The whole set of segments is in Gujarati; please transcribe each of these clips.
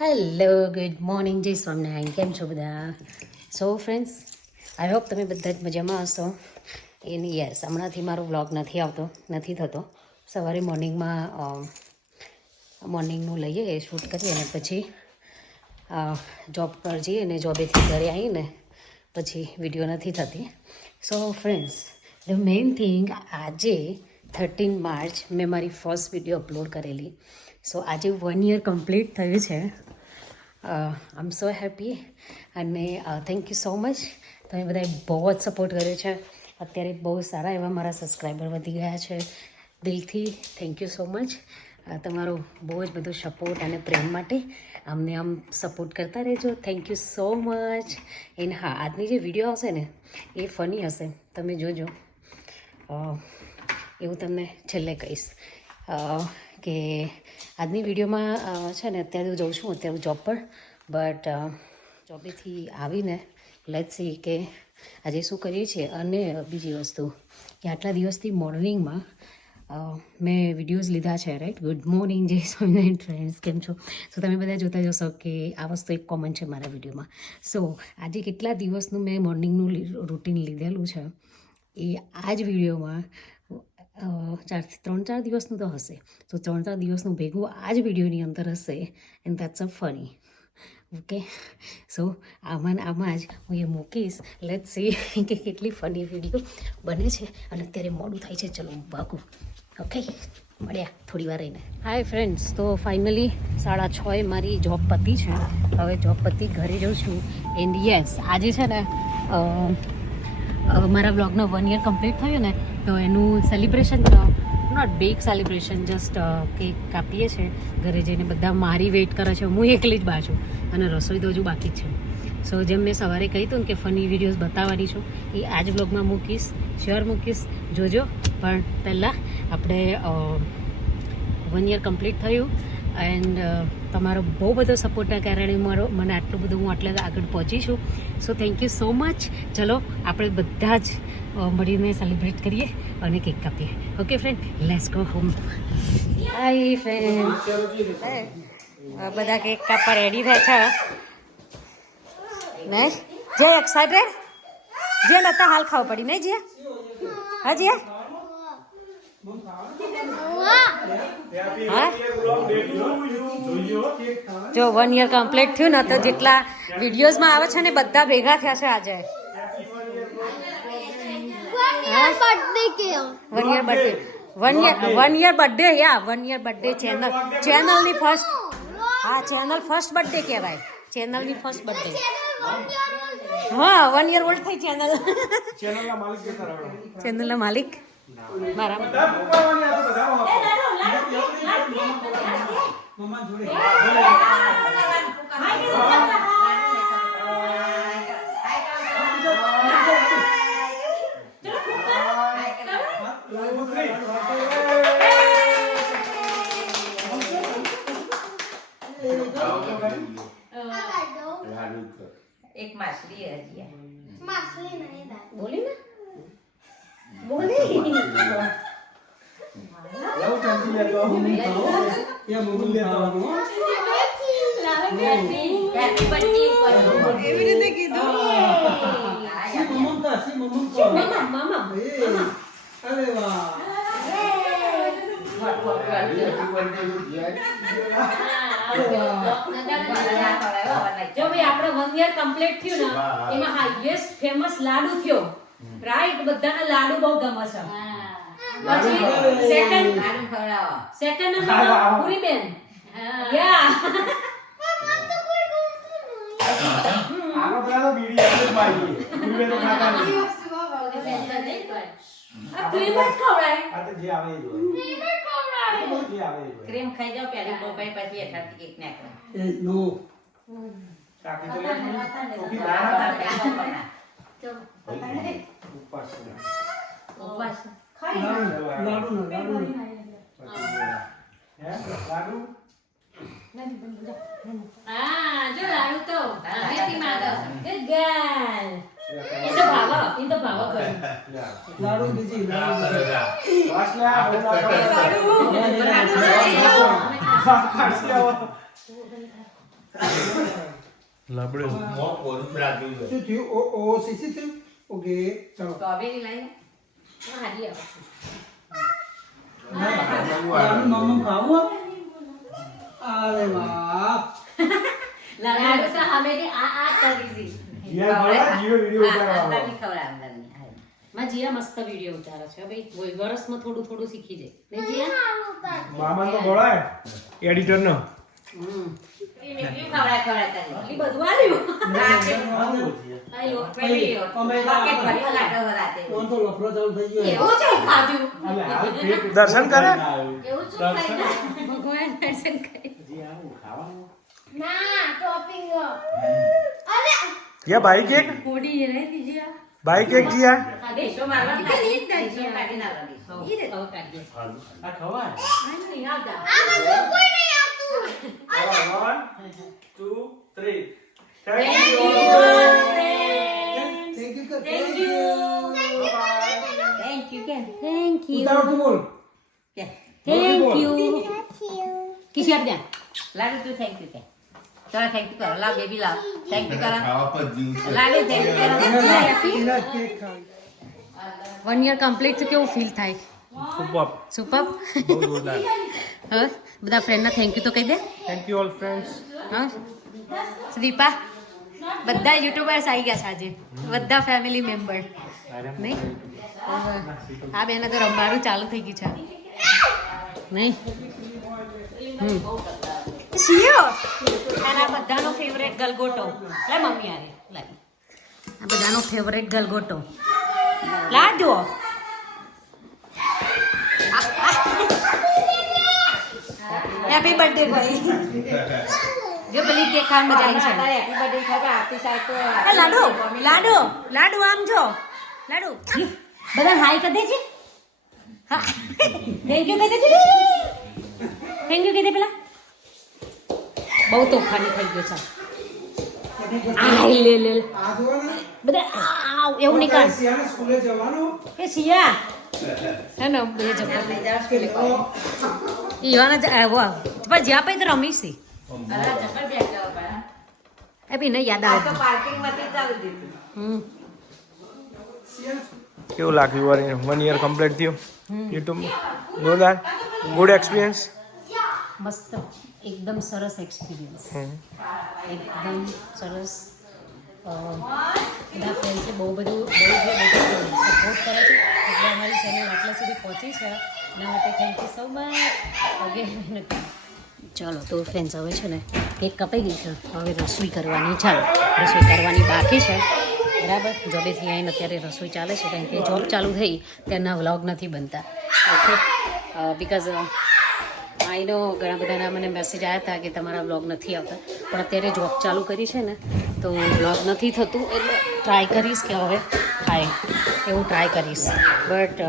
હેલો ગુડ મોર્નિંગ જય સ્વામિનારાયણ. કેમ છો બધા? સો ફ્રેન્ડ્સ, આઈ હોપ તમે બધા જ મજામાં હશો. એની યસ, હમણાંથી મારો વ્લોગ નથી થતો. સવારે મોર્નિંગનું લઈએ શૂટ કરીએ અને પછી જોબ પર જઈએ ને જોબેથી ઘરે આવીને પછી વિડીયો નથી થતી. So friends, the main thing, આજે 13 માર્ચ મેં મારી ફર્સ્ટ વિડીયો અપલોડ કરેલી. સો આજે 1 યર કમ્પ્લીટ થયું છે. આઈ એમ સો હેપી અને થેન્ક યુ સો મચ. તમે બધાએ બહુ જ સપોર્ટ કર્યો છે. અત્યારે બહુ સારા એવા મારા સબસ્ક્રાઈબર વધી ગયા છે. દિલથી થેન્ક યુ સો મચ. તમારો બહુ જ બધો સપોર્ટ અને પ્રેમ માટે અમને આમ સપોર્ટ કરતા રહેજો. Thank you so much. And હા, આજની જે વિડીયો આવશે ને એ ફની હશે, તમે જોજો. એવું તમને છેલ્લે કહીશ કે આજની વિડીયોમાં છે ને, અત્યારે હું જઉં છું અત્યારે જોબ પર, બટ જોબેથી આવીને લેટ્સ સી કે આજે શું કરીએ છીએ. અને બીજી વસ્તુ કે આટલા દિવસથી મોર્નિંગમાં મેં વિડીયોઝ લીધા છે, રાઈટ. ગુડ મોર્નિંગ જય સ્વામિનારાયણ ફ્રેન્ડ્સ, કેમ છો? સો તમે બધા જોતા જશો કે આ વસ્તુ એક કોમન છે મારા વિડીયોમાં. સો આજે કેટલા દિવસનું મેં મોર્નિંગનું રૂટીન લીધેલું છે એ આ જ વિડીયોમાં 3-4 દિવસનું તો હશે. તો 3-4 દિવસનું ભેગું આ જ વિડીયોની અંદર હશે. And that's a funny. Okay, so આમાં જ હું એ મૂકીશ. લેટ્સ સી કે કેટલી ફની વિડીયો બને છે. અને અત્યારે મોડું થાય છે, ચલો ભાગું. ઓકે, મળ્યા થોડી વાર રહીને. હાય ફ્રેન્ડ્સ, તો ફાઇનલી 6:30 મારી જોબ પતી છે. હવે જોબ પતી ઘરે જઉં છું. એન્ડ યસ, આજે છે ને મારા બ્લોગનો 1 યર કમ્પ્લીટ થયું ને, તો એનું celebration, not big celebration, just cake કાપીએ છીએ ઘરે જઈને. બધા મારી વેઇટ કરે છે, હું એકલી જ બહાર છું અને રસોઈ તો હજુ બાકી જ છે. સો જેમ મેં સવારે કહી હતું ને કે ફની વિડીયોઝ બતાવવાની છું, એ આ જ બ્લોગમાં મૂકીશ, શ્યોર મૂકીશ, જોજો. પણ પહેલાં આપણે 1 યર કમ્પ્લીટ થયું એન્ડ તમારો બહુ બધો સપોર્ટના કારણે મને આટલું બધું હું આટલે આગળ પહોંચી છું. So thank you so much. ચલો આપણે બધા જ મળીને સેલિબ્રેટ કરીએ અને કેક કાપીએ. Okay friend, let's go home. Hi friend, બધા કેક કાપવા રેડી થયા છે ને? જે એક્સાઇટેડ, જે નતા હાલ ખાવા પડી નહીં જે? હા જે જો 1 યર કમ્પ્લીટ થયું ને, તો જેટલા વિડીયોઝમાં આવે છે ને બધા ભેગા થયા છે આજે. 1 યર બર્થડે, યા 1 યર બર્થડે ચેનલની ફર્સ્ટ. હા, ચેનલ ફર્સ્ટ બર્થડે કહેવાય, ચેનલની ફર્સ્ટ બર્થડે. હા, 1 યર ઓલ્ડ થઈ ચેનલ. ચેનલના માલિક મારા. એક માછલી નહીં બોલી ને, એવી રીતે કીધું. જો ભાઈ આપણે 1 યર કમ્પ્લીટ થયું ને, એમાં હાઈએસ્ટ ફેમસ લાડુ થયો, રાઈટ. બધાને લાડુ બહુ ગમે છે. પછી સેકન્ડ નંબર પૂરી બેન. યા ક્રીમ જ ખવડાય. ક્રીમ ખાઈ જાવ પેલી બોબાઈ, પછી એઠાથી કેક નાખો. હા, જો લાડુ તો મેથી માંગો. Good girl. એ તો ભાવ કર્યું. લાડુ બીજી લાડુ લબડ્યું શું થયું ઓ સીસી થયું ઓકે ચાલો સ્ટ્રોબેરી લઈને હારી આવે મમ્મ ખાવું અરે વાહ લાડુ તો હમેથી આ કરી દી અંદરની ખવડાવ અંદરની માં જીયા મસ્ત વિડીયો ઉતારે છે ભાઈ કોઈ વર્ષમાં થોડું થોડું શીખી જાય નહીં જીયા મામા તો બોલાય એડિટર નો એટલી બધું આવ્યું કોણ તો લફડો ચાલુ થઈ ગયો એવું છે ખાધું દર્શન કરે એવું શું ખાઈ ભગવાન દર્શન કરે ના ટોપિંગ અરે યા ભાઈ કેક કોડી રહી દીजिया ભાઈ કેક જીયા આગે ઈસો મારવા ઈ કાઢી ઈ દાજી કાઢી નાખવાની. ઈ દે તો કાઢીએ આ ખવાય નહીં આવતા આ બધું કોઈ નહીં આવતું 1 2 3 થેન્ક યુ Thank you કે થેન્ક યુ ઉતાવળ બોલ કે થેન્ક યુ કિસી આપ દે લાડુ તું થેન્ક યુ કે ચલો થેન્ક યુ કરો લાવ બેબી લાવ થેન્ક યુ કરો લાડુ થેન્ક યુ કરો એના કેક ખાય 1 યર કમ્પ્લીટ તો કેવું ફીલ થાય સુપર સુપર બહુ જોરદાર હા બધા ફ્રેન્ડના થેન્ક યુ તો કહી દે થેન્ક યુ ઓલ ફ્રેન્ડ્સ હા દીપા બધા યુટ્યુબર્સ આવી ગયા છે આજે બધા ફેમિલી મેમ્બર નહીં આ બેને તો રમવાનું ચાલુ થઈ ગયું છે નહીં શિયો અને આ બધાનો ફેવરેટ ગલગોટો લે મમ્મી આરે લે આ બધાનો ફેવરેટ ગલગોટો લાડો હેપી બર્થડે ભાઈ જો પેલી કેક ખાવા મજા આવી છે હેપી બર્થડે ખાવા આપી સાહેબ તો એ લાડુ લાડુ લાડુ આમ જો લાડુ બધા હાય કરી દેજે હા થેન્ક યુ કહી દેજે થેન્ક યુ કહી દે પેલા બહુ તોફાની થઈ ગયો છે આય લે લે લે. આ જો ને બધા આવ એવું નહીં કર સિયાને સ્કૂલે જવાનું એ સિયા હે ને બે જબર ઈવાના આવો પણ જ્યાં પઈ તો રમીશ અરે જબર બેઠ જાવ પણ એ બી ને યાદ આ આવે તો પાર્કિંગ માંથી ચાલુ દીધું કેવું લાગ્યું વર 1 યર કમ્પ્લીટ થયું યુટ્યુબ જોરદાર ગુડ એક્સપિરિયન્સ મસ્ત એકદમ સરસ એક્સપિરિયન્સ એકદમ સરસ બધા ફ્રેન્ડ્સે બહુ બધું સપોર્ટ કરે છે એટલે અમારી ચેનલ આટલા સુધી પહોંચી છે એના માટે thank you so much again ચાલો તો ફ્રેન્ડ્સ હવે છે ને કેક કપાઈ ગઈ છે હવે રસોઈ કરવાની ચાલો રસોઈ કરવાની બાકી છે બરાબર જોબેથી આવીને અત્યારે રસોઈ ચાલે છે કારણ કે જોબ ચાલુ થઈ ત્યારના વ્લોગ નથી બનતા ઓકે બિકોઝ આઈનો ઘણા બધાના મને મેસેજ આવ્યા હતા કે તમારા વ્લોગ નથી આવતા પણ અત્યારે જોબ ચાલુ કરી છે ને તો વ્લોગ નથી થતું એટલે ટ્રાય કરીશ કે હવે થાય એવું ટ્રાય કરીશ બટ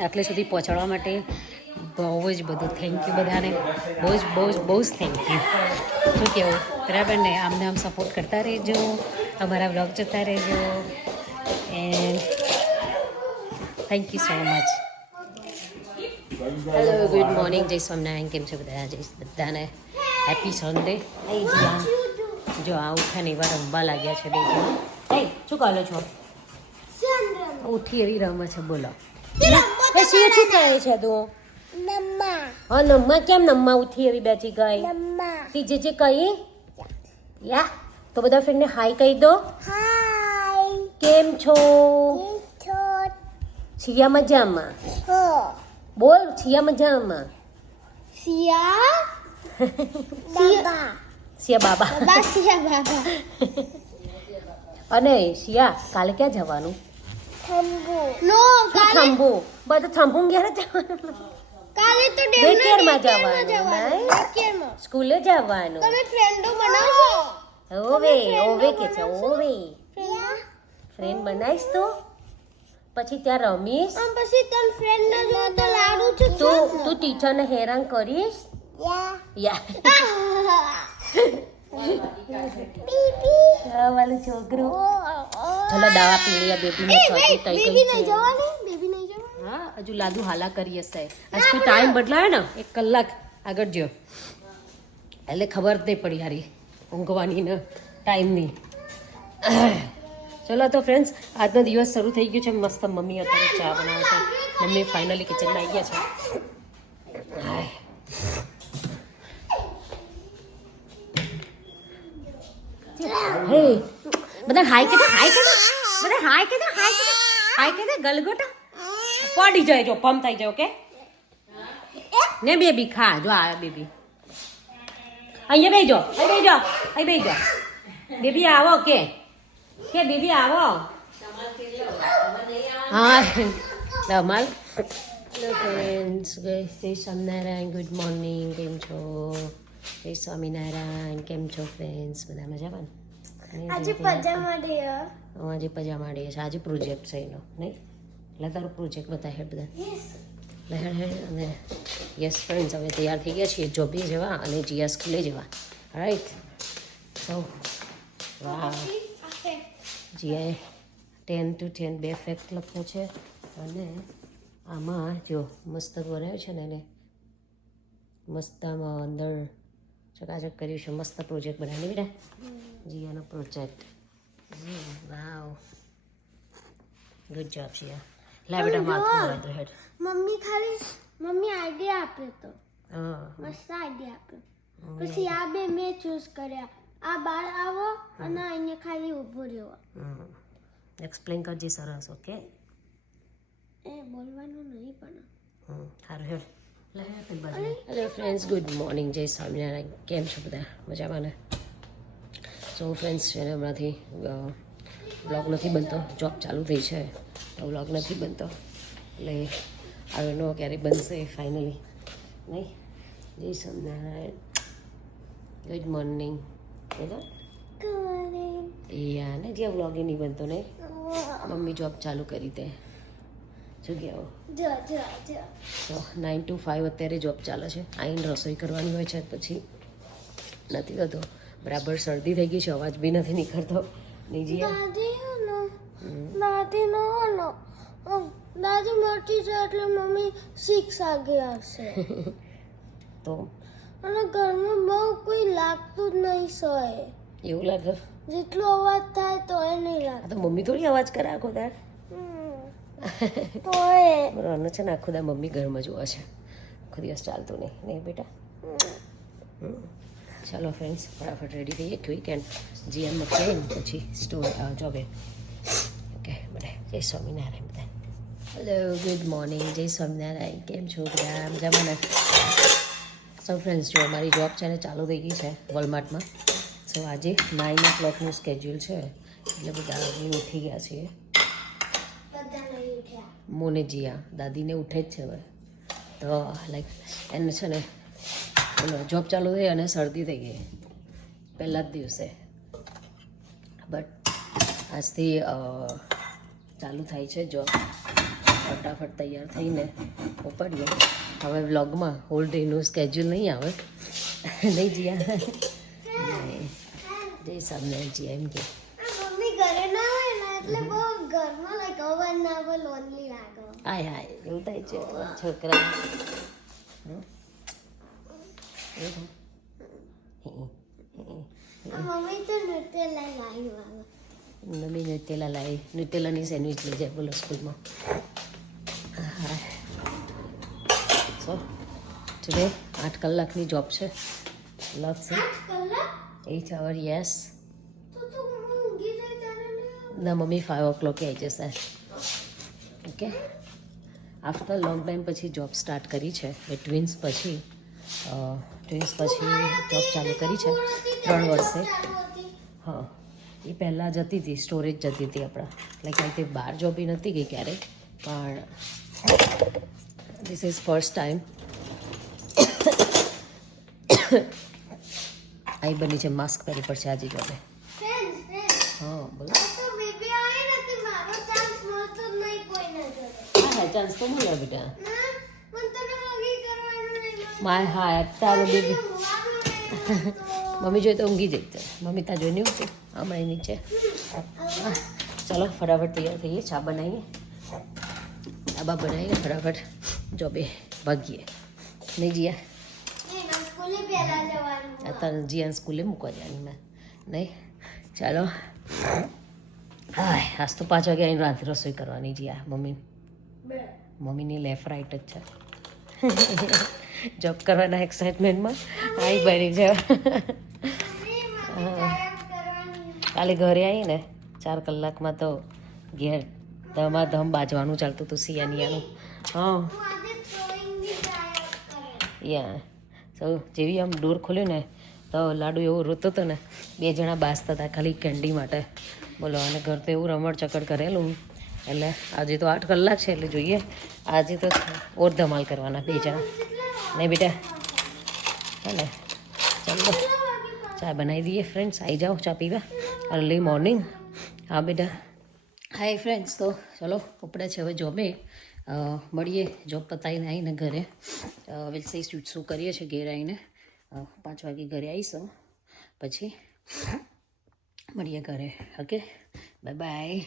આટલે સુધી પહોંચાડવા માટે બહુ જ બધું થેન્ક યુ બધાને બહુ જ થેન્ક યુ શું કહેવું બરાબર ને આમને આમ સપોર્ટ કરતા રહેજો અમારા વ્લોગ જોતા રહેજો and thank you so much hello good morning જય સ્વામિનારાયણ કેમ છે બધા બધાને હેપી સન્ડે એ જ્યાં જો આ ઉઠા ને એવા રમવા લાગ્યા છે બે જણ એ શું કરો છો ઉઠી એવી રમે છે બોલો એ શું કહે છે તું હા નમ્મા કેમ નમ્મા ઉઠી એવી બેઠી ગઈ તી જે કહી યા તો બધા ફ્રેન્ડને હાય કહી દો કેમ છો છિયા મજામાં બોલ છિયા મજામાં સિયા બાબા અને શિયા કાલે ક્યાં જવાનું થંભુ બધું થંભુ ક્યારે જવાનું કાલે તો ડેકેરમાં જવાનું સ્કૂલે જવાનું તમે ફ્રેન્ડો બનાવશો ઓવે કે છે ઓવે ફ્રેન્ડ બનાવીશ તો પછી ત્યાં રમીશ આમ પછી તન ફ્રેન્ડ ના જો તો લાડુ છે તું ટીચરને હેરાન કરીશ યા વાલું છોકરું ચલો દવા પી લઈએ બેબીને શરદી થઈ બેબી ગઈ નહીં છે જવાની હા હજુ લાદુ હાલા કરી હશે આજથી ટાઈમ બદલાયો ને 1 કલાક આગળ જો એટલે ખબર જ નહીં પડી યારી ઊંઘવાની ને ટાઈમની. ચલો તો ફ્રેન્ડ્સ, આજનો દિવસ શરૂ થઈ ગયો છે મસ્ત. મમ્મી અત્યારે ચા બનાવે છે. મમ્મી ફાઇનલી કિચનમાં આવી ગયા છે. હાય. હે બધા હાય કે બધા હાય કે ગલગોટા પડી જાય જો પમ થઈ જાય. ઓકે ને બેબી ખા જો આ બેબી અહીંયા બેજો બેબી આવો કે બેબી આવો. હા ધમાલ. હેલો ફ્રેન્ડ્સ, જય સ્વામિનારાયણ, ગુડ મોર્નિંગ. કેમ છો? જય સ્વામિનારાયણ. કેમ છો ફ્રેન્ડ્સ? બધા મજામાં? આજે પજામા ડે આજે પજામા ડે છે. આજે પ્રોજેક્ટ છે એનો નહીં એટલે તારો પ્રોજેક્ટ બતાવે બધા લહેર. અને યસ ફ્રેન્ડ્સ, હવે તૈયાર થઈ ગયા છીએ જોબે જવા અને જીયા સ્કૂલે જવા. રાઈટ. સો વાહ, જીયાએ 10 to 10 બે ફેક્ટ લખ્યો છે. અને આમાં જો મસ્ત બનાવ્યું છે ને એને મસ્ત આમાં અંદર ચકાચક કર્યું છે. મસ્ત પ્રોજેક્ટ બનાવી બેટા જીયાનો પ્રોજેક્ટ. વાવ, ગુડ જોબ જીયા. લા બેટા માથું મારી હેડ. મમ્મી આઈડિયા આપ્યો તો મસ્ત આઈડિયા આપ્યો. પછી આ બે મેં ચૂઝ કર્યા. આ બહાર આવો અને અહીંયા ખાલી ઊભો રહ્યો. એક્સપ્લેન કરજે સરસ. ઓકે એ બોલવાનું નહીં પણ સારું હેડ. Hello friends, good morning. જય સ્વામિનારાયણ. કેમ છો બધા? મજામાં ને? સો ફ્રેન્ડ્સ છે ને હમણાંથી બ્લોગ નથી બનતો. જોબ ચાલુ થઈ છે તો બ્લોગ નથી બનતો એટલે હવે નો ક્યારે બનશે ફાઇનલી નહીં. જય સ્વામિનારાયણ. Good morning. યા ને જ્યાં બ્લોગ એ નહીં બનતો નહીં. મમ્મી જોબ ચાલુ કરી દે શું કહેવો? તો 9 to 5 અત્યારે જોબ ચાલે છે. આવીને રસોઈ કરવાની હોય છે પછી નથી થતો. બરાબર શરદી થઈ ગઈ છે, અવાજ બી નથી નીકળતો. નહીં દાદી મોટી છે એટલે મમ્મી 6 વાગે આવશે. તો અને ઘરમાં બહુ કોઈ લાગતું જ નહીં સોય. એવું લાગે જેટલો અવાજ થાય તો એ નહીં લાગે. આ તો મમ્મી થોડી અવાજ કરે આખો દાડ. તો બરાબર છે ને આખો દાડ મમ્મી ઘરમાં જોવા છે. આખો દિવસ ચાલતું નહીં બેટા. ચાલો ફ્રેન્ડ્સ, ફટાફટ રેડી થઈએ. ક્વિક એન્ડ જીએમમાં જઈને પછી સ્ટોર જોબે. ઓકે બધા જય સ્વામિનારાયણ બધા. Hello good morning. જય સ્વામિનારાયણ. કેમ છો બધા? મજામાં ને? સો ફ્રેન્ડ્સ, જો અમારી જોબ છે ને ચાલુ થઈ ગઈ છે વોલમાર્ટમાં. સો આજે 9 o'clockનું સ્કેડ્યુલ છે એટલે બધા ઉઠી ગયા છીએ. મોને જીયા દાદીને ઉઠે જ છે હવે તો લાઈક એને છે ને જોબ ચાલુ થઈ અને શરદી થઈ ગઈ પહેલા જ દિવસે. બટ આજથી ચાલુ થાય છે જોબ. ફટાફટ તૈયાર થઈને ઉપડીએ. હવે વ્લોગમાં હોલ ડેનું સ્કેડ્યુલ નહીં આવે નહીં જીયા. જય સ્વામિનારાયણ જીયા એમ કે મમ્મી ઘરે ના હોય ને એટલે બહુ ઘરમાં લાઈક અવાજ ના આવે, લોનલી લાગે. હાય એવું થાય છે છોકરા. મમ્મી તો ન્યુટ્રેલા લાવી આવે. મમ્મી ન્યુટેલા લાવી. ન્યુટેલાની સેન્ડવિચ લઈ જાય બોલો સ્કૂલમાં. સો ટુડે 8 કલાકની જોબ છે. લોટ છે 8 hour. યસ. ના મમ્મી 5 o'clock આવી જશે. ઓકે આફ્ટર લોંગ ટાઈમ પછી જોબ સ્ટાર્ટ કરી છે. ટ્વિન્સ પછી જોબ ચાલુ કરી છે 3 વર્ષે. હા એ પહેલાં જતી હતી સ્ટોરેજ જતી હતી આપણા લાઈક આ રીતે બહાર જોબ બી નથી ગઈ ક્યારેય પણ this is first time I બની છે. માસ્ક પહેરવું પડશે આજે જોબે. હા બોલો. હા ચાન્સ તો મળ્યો બેટા. હા તારો બેબી મમ્મી જોઈએ તો ઊંઘી જઈ છે. મમ્મી ત્યાં જોઈને ઊંઘશે હમણાં નીચે. ચાલો ફટાફટ તૈયાર થઈએ. ચા બનાવીએ, ચાબા બનાવીએ, ફટાફટ જોબે ભાગીએ. નહીં જીયા? અત્યારે જીયાન સ્કૂલે મૂકવા જવાની મેં નહીં. ચાલો હાય આજ તો 5 વાગે આવીને રાત્રે રસોઈ કરવાની જીયા મમ્મીની લેફ્ટ રાઈટ જ છે. જોબ કરવાના એક્સાઇટમેન્ટમાં આવી બની છે. કાલે ઘરે આવીને 4 કલાકમાં તો ઘેર ધમાધમ બાજવાનું ચાલતું હતું સિયાનિયાનું. હા યા તો જેવી આમ ડોર ખોલ્યું ને તો લાડુ એવો રોતો હતો ને 2 જણા બાસતા હતા ખાલી કેન્ડી માટે બોલો. અને ઘર તો એવું રમણ ચકડ કરેલું એટલે આજે તો 8 કલાક છે એટલે જોઈએ આજે તો ઓર ધમાલ કરવાના 2 જણા નહીં બેટા. હા ને ચાલો ચા બનાવી દઈએ ફ્રેન્ડ્સ. આવી જાઓ ચા પીવા અર્લી મોર્નિંગ. હા બેટા. Hi friends. તો ચલો ઉપડે છે હવે જોબે. મળીએ જોબ પતાવીને આવીને ઘરે. વિલસી શું કરીએ છીએ ઘેર આવીને 5 વાગે ઘરે આવીશું પછી મળીએ ઘરે. Okay bye bye.